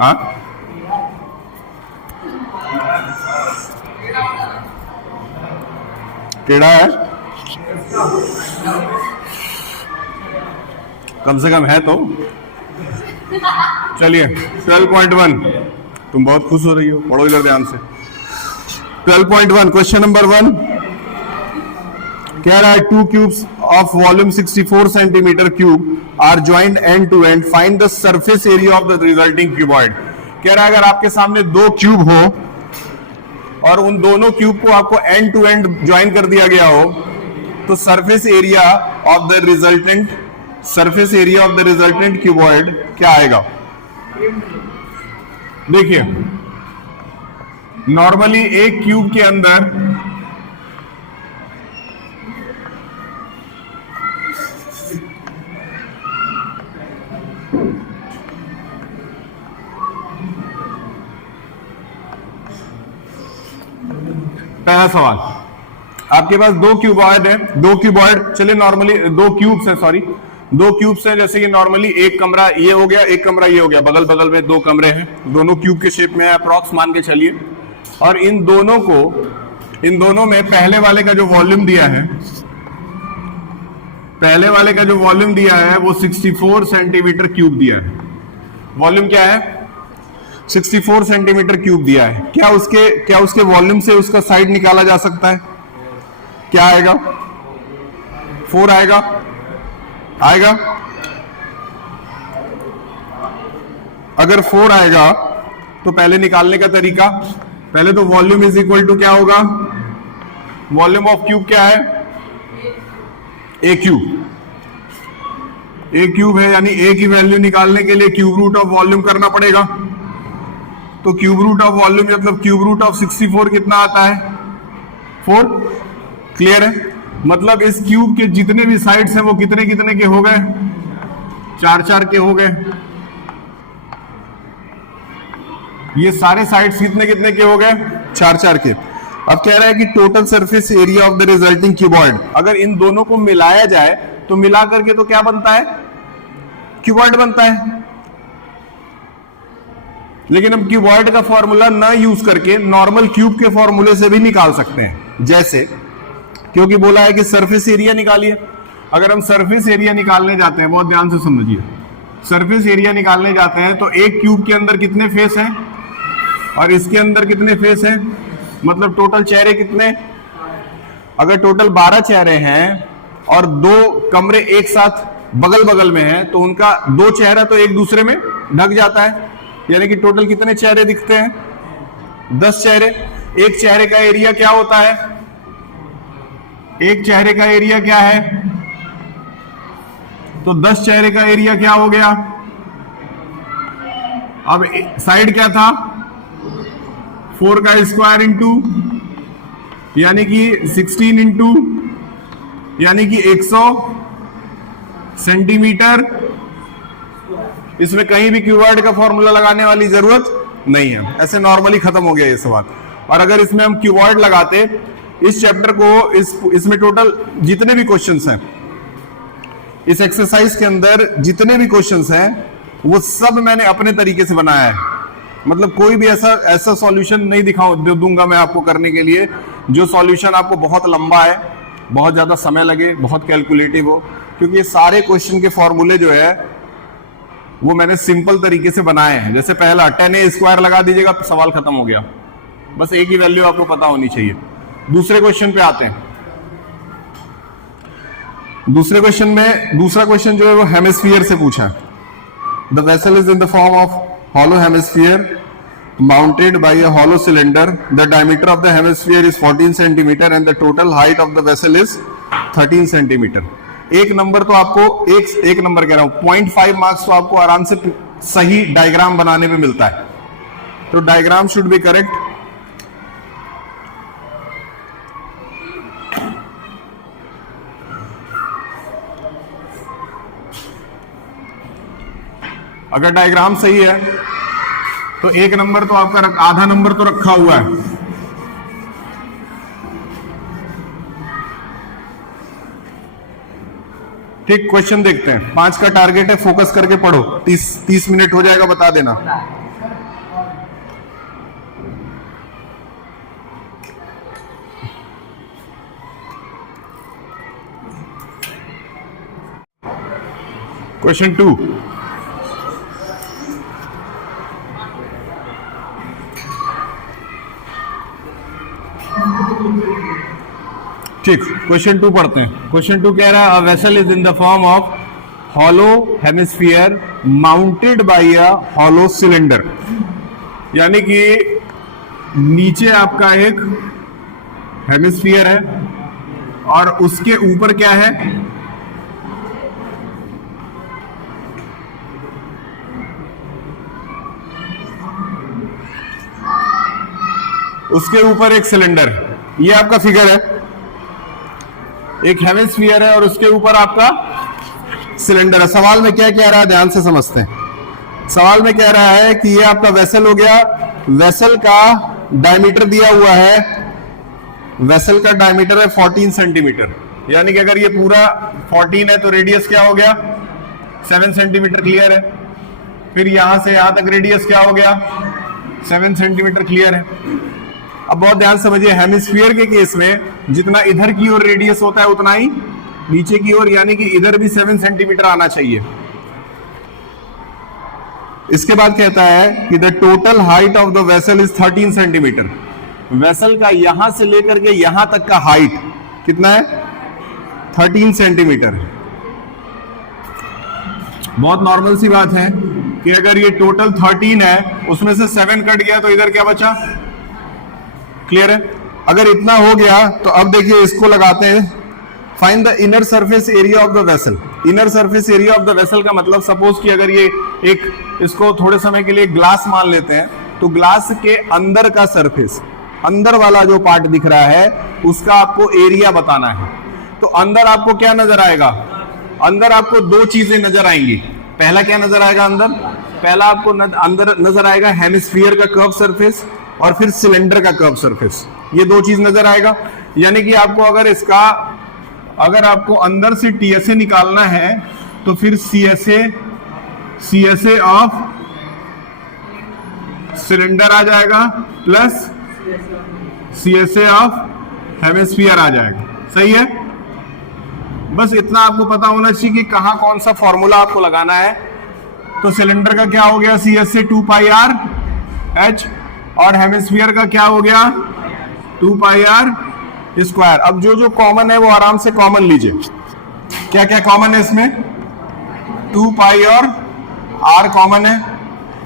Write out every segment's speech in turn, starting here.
हाँ टेढ़ा है, कम से कम है तो। चलिए 12.1, तुम बहुत खुश हो रही हो, पढ़ो इधर ध्यान से। 12.1 क्वेश्चन नंबर 1 कह रहा है 2 cubes of volume 64 centimetre cube are joint end to end, find the surface area of the resulting cuboid. कह रहा है अगर आपके सामने 2 क्यूब हो और उन दोनों क्यूब को आपको एंड टू एंड ज्वाइन कर दिया गया हो, तो surface area of the resultant cuboid क्या आएगा। देखिए नॉर्मली एक क्यूब के अंदर पहला सवाल, आपके पास 2 क्यूबॉइड है, 2 क्यूबॉइड, चलिए नॉर्मली 2 क्यूब्स है, सॉरी 2 क्यूब्स हैं। जैसे कि नॉर्मली एक कमरा ये हो गया, एक कमरा ये हो गया, बगल बगल में 2 कमरे हैं, दोनों क्यूब के शेप में है, अप्रॉक्स मान के चलिए। और इन दोनों में पहले वाले का जो वॉल्यूम दिया है, पहले वाले का जो वॉल्यूम दिया है वो 64 सेंटीमीटर क्यूब दिया है। वॉल्यूम क्या है, 64 सेंटीमीटर क्यूब दिया है। क्या उसके वॉल्यूम से उसका साइड निकाला जा सकता है? क्या आएगा? 4 आएगा। अगर 4 आएगा तो पहले निकालने का तरीका, पहले तो वॉल्यूम इज इक्वल टू क्या होगा, वॉल्यूम ऑफ क्यूब क्या है, ए क्यूब है, यानी ए की वैल्यू निकालने के लिए क्यूब रूट ऑफ वॉल्यूम करना पड़ेगा। तो क्यूब रूट ऑफ वॉल्यूम मतलब क्यूब रूट ऑफ 64 कितना आता है, 4। क्लियर है? मतलब इस क्यूब के जितने भी साइड्स हैं वो कितने कितने के हो गए, 4-4 के हो गए। ये सारे साइड्स कितने कितने के हो गए, 4-4 के। अब कह रहा है कि total surface area of the resulting cuboid, अगर इन दोनों को मिलाया जाए तो मिला करके तो क्या बनता है, क्यूबॉइड बनता है। लेकिन हम क्यूबॉइड का फॉर्मूला ना यूज करके नॉर्मल क्यूब के फॉर्मूले से भी निकाल सकते हैं। जैसे, क्योंकि बोला है कि सरफेस एरिया निकालिए। अगर हम सरफेस एरिया निकालने जाते हैं, बहुत ध्यान से समझिए, सरफेस एरिया निकालने जाते हैं तो एक क्यूब के अंदर कितने फेस हैं और इसके अंदर कितने फेस हैं, मतलब टोटल चेहरे कितने। अगर टोटल 12 चेहरे हैं और 2 कमरे एक साथ बगल बगल में हैं तो उनका 2 चेहरा तो एक दूसरे में ढक जाता है, यानी कि टोटल कितने चेहरे दिखते हैं, 10 चेहरे। एक चेहरे का एरिया क्या होता है, एक चेहरे का एरिया क्या है, तो 10 चेहरे का एरिया क्या हो गया। अब साइड क्या था, 4 का स्क्वायर इंटू यानी कि 16 इंटू यानी कि 100 सेंटीमीटर। इसमें कहीं भी क्यूबॉइड का फॉर्मूला लगाने वाली जरूरत नहीं है, ऐसे नॉर्मली खत्म हो गया ये सवाल। और अगर इसमें हम क्यूबॉइड लगाते, इस चैप्टर को इसमें टोटल जितने भी क्वेश्चंस हैं, इस एक्सरसाइज के अंदर जितने भी क्वेश्चंस हैं वो सब मैंने अपने तरीके से बनाया है। मतलब कोई भी ऐसा सॉल्यूशन नहीं दूंगा मैं आपको करने के लिए जो सॉल्यूशन आपको बहुत लंबा है, बहुत ज्यादा समय लगे, बहुत कैलकुलेटिव हो, क्योंकि ये सारे क्वेश्चन के फॉर्मूले जो है वो मैंने सिंपल तरीके से बनाए हैं। जैसे पहला 10a स्क्वायर लगा दीजिएगा, सवाल खत्म हो गया, बस एक ही वैल्यू आपको पता होनी चाहिए। दूसरे क्वेश्चन पे आते हैं। दूसरे क्वेश्चन में दूसरा क्वेश्चन जो है वो हेमिस्फीयर से पूछा है। The vessel is in the form of hollow hemisphere mounted by a hollow cylinder. The diameter of the hemisphere is 14 centimeter and the total height of the vessel is 13 centimeter. एक number तो आपको एक number कह रहा हूं, 0.5 marks तो आपको आराम से सही डायग्राम बनाने में मिलता है। तो डायग्राम शुड बी करेक्ट। अगर डायग्राम सही है तो एक नंबर तो आपका आधा नंबर तो रखा हुआ है। ठीक, क्वेश्चन देखते हैं। 5 का टारगेट है, फोकस करके पढ़ो, 30 मिनट हो जाएगा, बता देना। क्वेश्चन 2, ठीक, क्वेश्चन 2 पढ़ते हैं। क्वेश्चन 2 कह रहा है, a vessel is in the form of hollow hemisphere mounted by a hollow cylinder, यानी कि नीचे आपका एक हेमिस्फीयर है और उसके ऊपर क्या है, उसके ऊपर एक सिलेंडर है। ये आपका फिगर है, एक हेमिस्फीयर है और उसके ऊपर आपका सिलेंडर है। सवाल में क्या कह रहा है, ध्यान से समझते हैं। सवाल में कह रहा है कि ये आपका वेसल हो गया, वेसल का डायमीटर दिया हुआ है, वेसल का डायमीटर है 14 सेंटीमीटर, यानी कि अगर ये पूरा 14 है तो रेडियस क्या हो गया, 7 सेंटीमीटर, क्लियर है। फिर यहां से यहां तक रेडियस क्या हो गया, 7 सेंटीमीटर, क्लियर है। अब बहुत ध्यान समझिए, हेमिस्फीयर के केस में जितना इधर की ओर रेडियस होता है उतना ही नीचे की ओर, यानी कि इधर भी 7 सेंटीमीटर आना चाहिए। इसके बाद कहता है कि the total height of the vessel is 13 centimetre. Vessel का यहां से लेकर के यहां तक का हाइट कितना है, 13 सेंटीमीटर। बहुत नॉर्मल सी बात है कि अगर ये टोटल 13 है, उसमें से 7 कट गया तो इधर क्या बचा, क्लियर है। अगर इतना हो गया तो अब देखिए इसको लगाते हैं, find the inner surface area of the vessel. Inner surface area of the vessel का मतलब, सपोज कि अगर ये एक, इसको थोड़े समय के लिए ग्लास मान लेते हैं, तो ग्लास के अंदर का सरफेस, अंदर वाला जो पार्ट दिख रहा है उसका आपको एरिया बताना है। तो अंदर आपको क्या नजर आएगा, अंदर आपको दो चीजें नजर आएंगी। पहला क्या नजर आएगा अंदर, पहला आपको अंदर नजर आएगा हेमिस्फीयर का कर्व सरफेस और फिर सिलेंडर का कर्व सरफेस, ये दो चीज नजर आएगा। यानी कि आपको अगर इसका, अगर आपको अंदर से टीएसए निकालना है तो फिर सीएसए ऑफ सिलेंडर आ जाएगा प्लस सीएसए ऑफ हेमिस्फीयर आ जाएगा, सही है। बस इतना आपको पता होना चाहिए कि कहां कौन सा फॉर्मूला आपको लगाना है। तो सिलेंडर का क्या हो गया, सीएसए 2 पाई आर एच, और हेमिस्फीयर का क्या हो गया, 2 पाई आर स्क्वायर। अब जो जो कॉमन है वो आराम से कॉमन लीजिए। क्या क्या कॉमन है इसमें, 2 पाई और आर कॉमन है,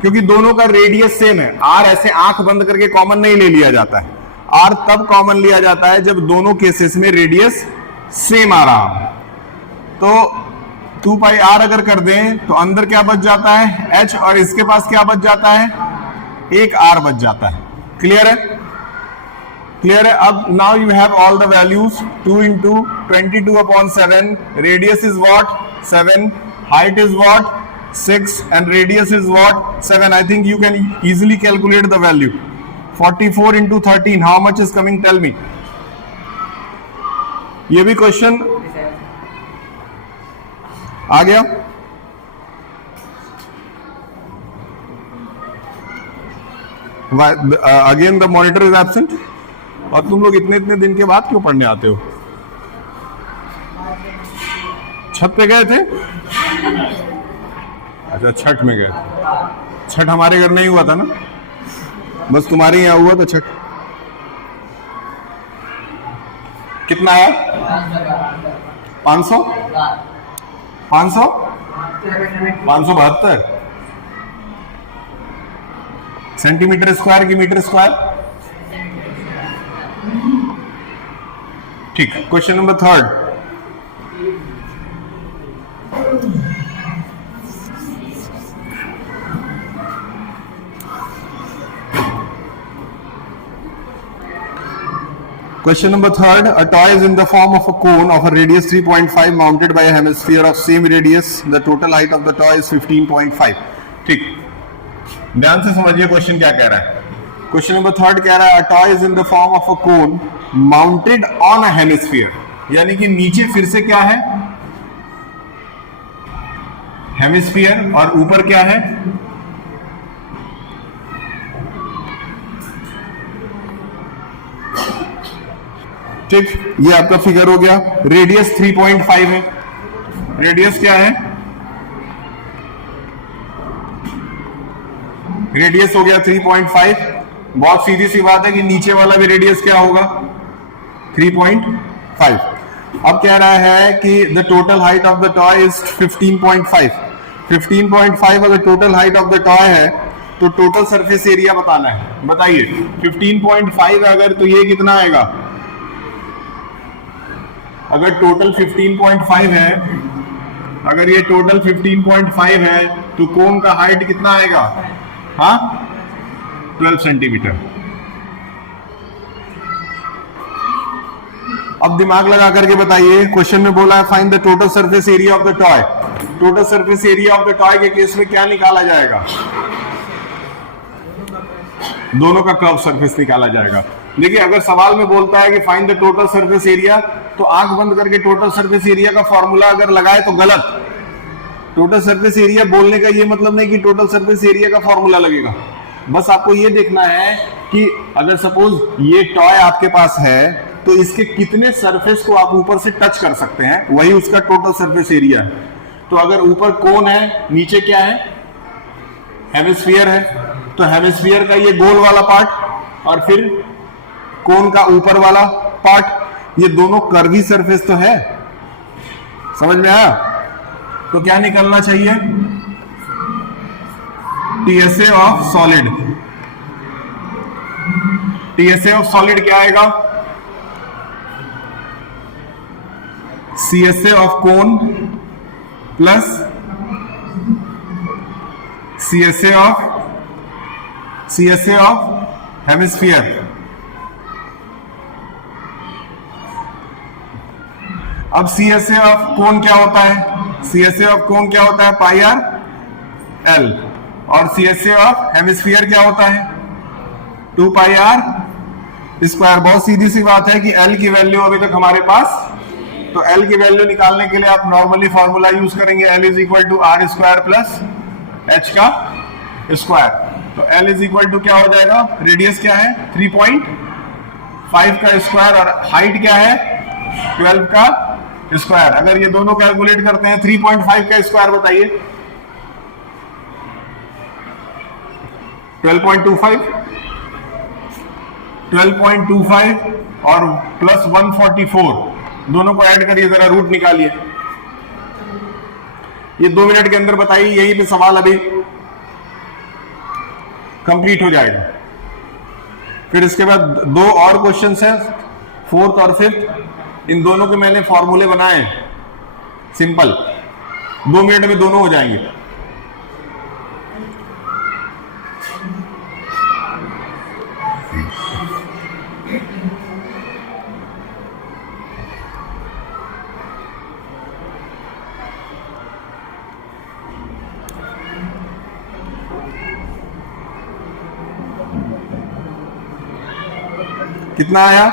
क्योंकि दोनों का रेडियस सेम है। आर ऐसे आंख बंद करके कॉमन नहीं ले लिया जाता है, आर तब कॉमन लिया जाता है जब दोनों केसेस में रेडियस सेम आ रहा हो। तो 2 पाई आर अगर कर दें तो अंदर क्या बच जाता है, एच, और इसके पास क्या बच जाता है, एक आर बच जाता है। क्लियर है, क्लियर है। अब now you have all the values, 2 into 22/7, radius is what 7, height is what 6 and radius is what 7. I think you can easily calculate the value. 44 into 13, how much is coming, tell me. ये भी question आ गया। Again the monitor is absent. और तुम लोग इतने इतने दिन के बाद क्यों पढ़ने आते हो, छत पे गए थे, अच्छा छठ में गए थे। छठ हमारे घर नहीं हुआ था ना, बस तुम्हारे यहाँ हुआ था छठ। कितना आया, 500 572 सेंटीमीटर स्क्वायर की मीटर स्क्वायर। ठीक, question number 3। Question number 3, a toy is in the form of a cone of a radius 3.5 mounted by a hemisphere of same radius. The total height of the toy is 15.5. ठीक, ध्यान से समझिए question क्या कह रहा है। Question number 3 कह रहा है, a toy is in the form of a cone mounted on a hemisphere, यानी कि नीचे फिर से क्या है, हेमिस्फीयर, और ऊपर क्या है, ठीक। ये आपका फिगर हो गया। रेडियस 3.5 है, रेडियस क्या है रेडियस हो गया 3.5। बहुत सीधी सी बात है कि नीचे वाला भी रेडियस क्या होगा 3.5। अब कह रहा है कि the total height of the toy is 15.5। 15.5 अगर total height of the toy है तो टोटल सरफेस एरिया बताना है। बताइए 15.5 अगर तो ये कितना आएगा, अगर टोटल 15.5 है, अगर ये टोटल 15.5 है तो कोन का हाइट कितना आएगा, हाँ 12 सेंटीमीटर। अब दिमाग लगा करके बताइए, क्वेश्चन में बोला है find the total surface area of the toy. Total surface area of the toy के केस में क्या निकाला जाएगा, दोनों का कर्व सरफेस निकाला जाएगा। देखिए अगर सवाल में बोलता है कि find the total surface area, तो आंख बंद करके टोटल सरफेस एरिया का फॉर्मूला अगर लगाए तो गलत। टोटल सरफेस एरिया बोलने का ये मतलब नहीं कि टोटल सरफेस एरिया का फॉर्मूला लगेगा। बस आपको ये देखना है कि अगर सपोज ये टॉय आपके पास है तो इसके कितने सरफेस को आप ऊपर से टच कर सकते हैं, वही उसका टोटल सरफेस एरिया है। तो अगर ऊपर कोन है, नीचे क्या है, हेमिस्फीयर है, तो हेमिस्फीयर का ये गोल वाला पार्ट और फिर कोन का ऊपर वाला पार्ट, ये दोनों कर्वी सरफेस तो है। समझ में आया? तो क्या निकलना चाहिए, TSA of solid. TSA of solid क्या आएगा, CSA of cone plus CSA of hemisphere. अब सीएसए ऑफ कोन क्या होता है, सीएसए ऑफ कोन क्या होता है, पाई आर एल, और सीएसए ऑफ हेमिस्फीयर क्या होता है, 2 पाई आर स्क्वायर। बहुत सीधी सी बात है कि एल की वैल्यू अभी तक हमारे पास, तो एल की वैल्यू निकालने के लिए आप नॉर्मली फॉर्मूला यूज करेंगे, L is equal to R square plus H का स्क्वायर। तो एल इज इक्वल टू क्या हो जाएगा, रेडियस क्या है 3.5 का स्क्वायर और हाइट क्या है 12 का स्क्वायर। अगर ये दोनों कैलकुलेट करते हैं 3.5 का स्क्वायर बताइए 12.25 और प्लस 144, दोनों को ऐड करिए, जरा रूट निकालिए। ये 2 मिनट के अंदर बताइए, यही पे सवाल अभी कंप्लीट हो जाएगा। फिर इसके बाद 2 और क्वेश्चंस हैं, 4th और 5th। इन दोनों के मैंने फॉर्मूले बनाए सिंपल, 2 मिनट में दोनों हो जाएंगे। कितना आया,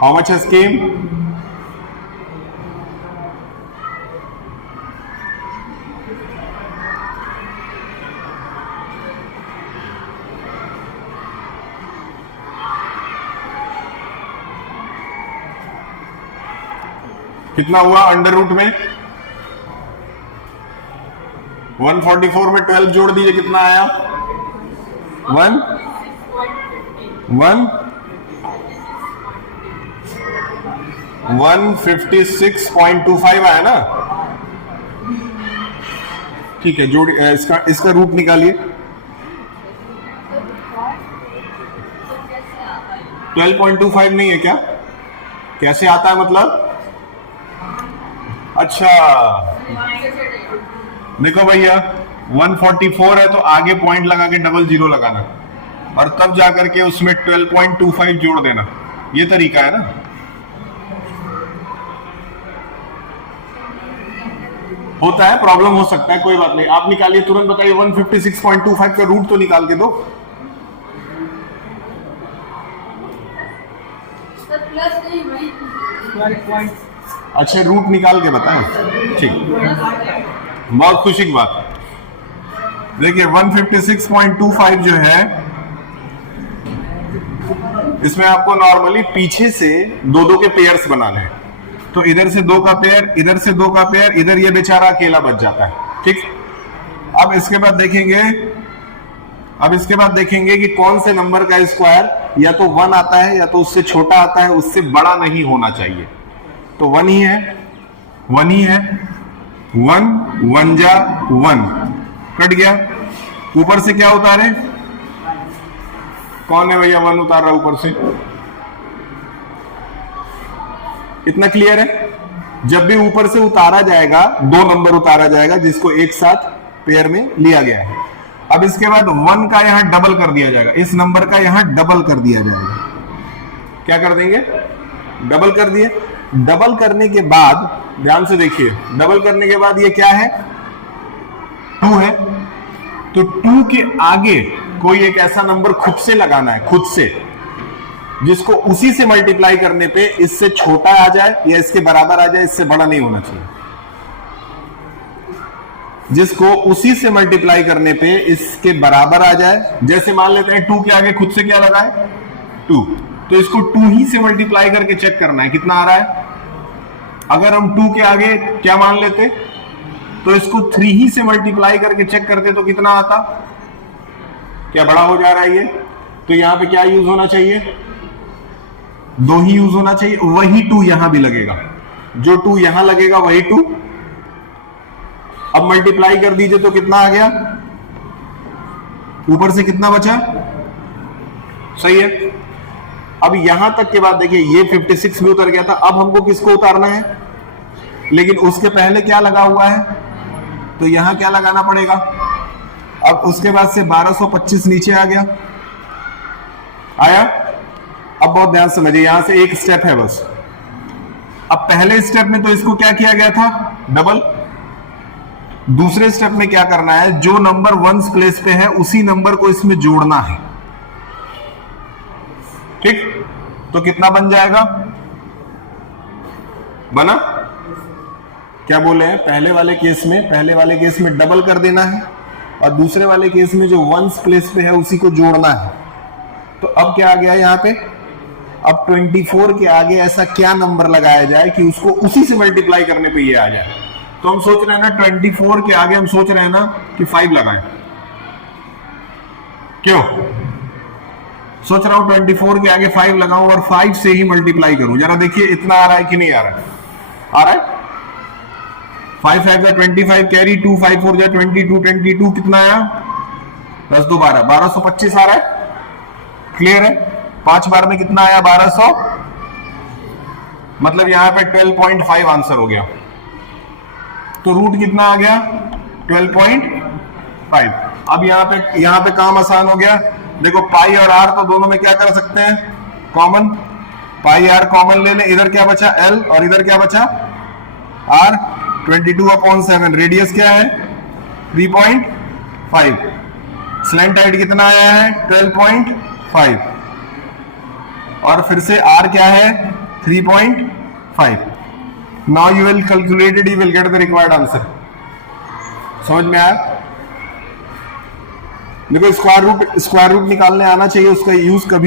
how much has came, कितना हुआ अंडर रूट में 144 में 12 जोड़ दीजिए, कितना आया 156.25 आया ना। ठीक है, जोड़ इसका रूट निकालिए। 12.25 नहीं है क्या, कैसे आता है मतलब, अच्छा देखो भैया 144 है तो आगे पॉइंट लगा के डबल 0 लगाना और तब जाकर के उसमें 12.25 जोड़ देना, ये तरीका है ना। होता है, प्रॉब्लम हो सकता है, कोई बात नहीं। आप निकालिए, तुरंत बताइए 156.25 का रूट तो निकाल के दो। अच्छा, रूट निकाल के बताएं, ठीक, बहुत खुशी की बात। देखिए 156.25 जो है, इसमें आपको नॉर्मली पीछे से दो दो के पेयर्स बनाने हैं। तो इधर से दो का पेयर, इधर से दो का पेयर, इधर ये बेचारा अकेला बच जाता है। ठीक, अब इसके बाद देखेंगे कि कौन से नंबर का स्क्वायर या तो 1 आता है या तो उससे छोटा आता है, उससे बड़ा नहीं होना चाहिए। तो 1 ही है, 1 ही है, 1 1 जा 1 कट गया। ऊपर से क्या उतारे? कौन है भैया 1 उतार रहा ऊपर से? इतना क्लियर है? जब भी ऊपर से उतारा जाएगा, दो नंबर उतारा जाएगा जिसको एक साथ पेयर में लिया गया है। अब इसके बाद 1 का यहां डबल कर दिया जाएगा, इस नंबर का यहां डबल कर दिया जाएगा। क्या कर देंगे? डबल कर दिए। डबल करने के बाद ध्यान से देखिए, डबल करने के बाद ये क्या है? 2 है। तो 2 के आगे कोई एक ऐसा नंबर खुद से लगाना है, खुद से, जिसको उसी से मल्टीप्लाई करने पे इससे छोटा आ जाए या इसके बराबर आ जाए, इससे बड़ा नहीं होना चाहिए। जिसको उसी से मल्टीप्लाई करने पे इसके बराबर आ जाए। जैसे मान लेते हैं 2 के आगे खुद से क्या लगाए? 2, तो इसको 2 ही से मल्टीप्लाई करके चेक करना है कितना आ रहा है। अगर हम 2 के आगे क्या मान लेते तो इसको 3 ही से मल्टीप्लाई करके चेक करते तो कितना आता? क्या बड़ा हो जा रहा है ये? तो यहां पे क्या यूज होना चाहिए? 2 ही यूज होना चाहिए। वही 2 यहां भी लगेगा, जो 2 यहां लगेगा वही 2। अब मल्टीप्लाई कर दीजिए तो कितना आ गया? ऊपर से कितना बचा? सही है। अब यहां तक के बाद देखिए, ये 56 भी उतर गया था। अब हमको किसको उतारना है? लेकिन उसके पहले क्या लगा हुआ है, तो यहां क्या लगाना पड़ेगा। अब उसके बाद से 1225 नीचे आ गया, आया। अब बहुत ध्यान समझिए, यहां से एक स्टेप है बस। अब पहले स्टेप में तो इसको क्या किया गया था? डबल। दूसरे स्टेप में क्या करना है? जो नंबर 1s प्लेस पे है उसी नंबर को इसमें जोड़ना है। ठीक, तो कितना बन जाएगा? बना? क्या बोले हैं? पहले वाले केस में डबल कर देना है और दूसरे वाले केस में जो 1s प्लेस पे है उसी को जोड़ना है। तो अब क्या आ गया यहां पे? अब 24 के आगे ऐसा क्या नंबर लगाया जाए कि उसको उसी से मल्टीप्लाई करने पे ये आ जाए। तो हम सोच रहे हैं ना 24 के आगे हम सोच रहे हैं ना कि 5 लगाएं। क्यों सोच रहा हूं? 24 के आगे 5 लगाऊं और 5 से ही मल्टीप्लाई करूं। जरा देखिए इतना आ रहा है कि नहीं आ रहा है? आ रहा है। 5 5 का 25 कैरी, 2 5 4 जा 22, 22 कितना आया? 10 2 12, 1225 आ रहा है। क्लियर है? 5 बार में कितना आया? 1200। मतलब यहां पे 12.5 आंसर हो गया। तो रूट कितना आ गया? 12.5। अब यहां पे काम आसान हो गया। देखो पाई और आर तो दोनों में क्या कर सकते हैं? कॉमन। पाई आर कॉमन ले लें। इधर क्या बचा? एल और इधर क्या बचा? आर। 22/7। रेडियस क्या है? 3.5। स्लैंट हाइट कितना आया है? 12.5। और फिर से आर क्या है? 3.5। Now you will calculate it, you will get the required answer. समझ में आया? देखो स्क्वायर रूट निकालने आना चाहिए, उसका यूज कभी